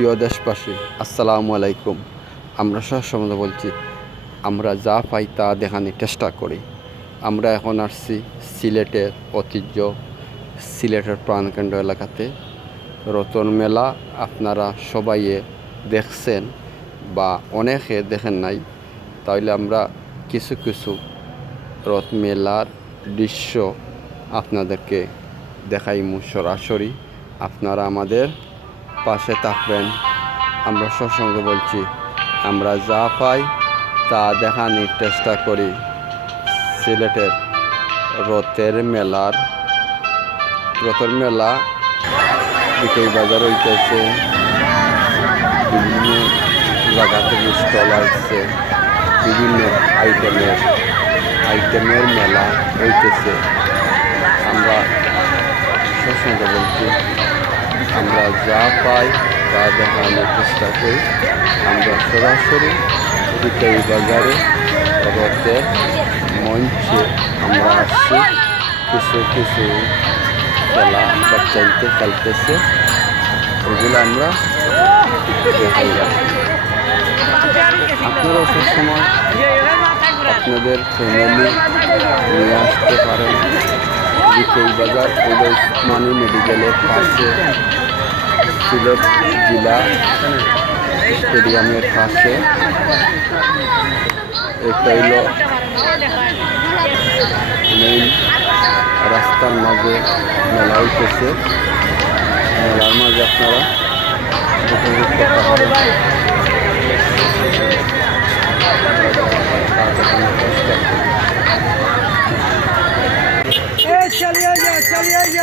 প্রিয় দেশবাসী, আসসালামু আলাইকুম। আমরা সবসময় বলছি, আমরা যা পাই তা দেখানোর চেষ্টা করি। আমরা এখন আসছি সিলেটের ঐতিহ্য, সিলেটের প্রাণকেন্দ্র এলাকাতে রতন মেলা। আপনারা সবাই দেখছেন বা অনেকে দেখেন নাই, তাহলে আমরা কিছু কিছু রথ মেলার দৃশ্য আপনাদেরকে দেখাইমু সরাসরি। আপনারা আমাদের পাশে থাকবেন। আমরা সবসঙ্গে বলছি, আমরা যা পাই তা দেখানোর চেষ্টা করি। সিলেটের রথের মেলা বিকেল বাজার হইতেছে, বিভিন্ন জায়গা থেকে স্টল আসছে, বিভিন্ন আইটেমের মেলা হইতেছে। আমরা সবসঙ্গে বলছি, আমরা যা পাই তা দেখানোর চেষ্টা করি। আমরা সরাসরি বিকেল বাজারে রথের মঞ্চে আমরা আসছি। কিছু কিছু খেলা বাচ্চাইতে খেলতেছে, ওগুলো আমরা দেখাই রাখি। আপনারা সবসময় আপনাদের ফ্যামিলি নিয়ে আসতে পারেন। বিকেল বাজার ওসমানী মেডিকেলের পাশে, সিলেট জেলা স্টেডিয়ামের পাশে। এটা হইল মেইন রাস্তার মাঝে মেলা হইতেছে। মেলার মাঝে আপনারা উপভোগ করতে পারেন। चलिए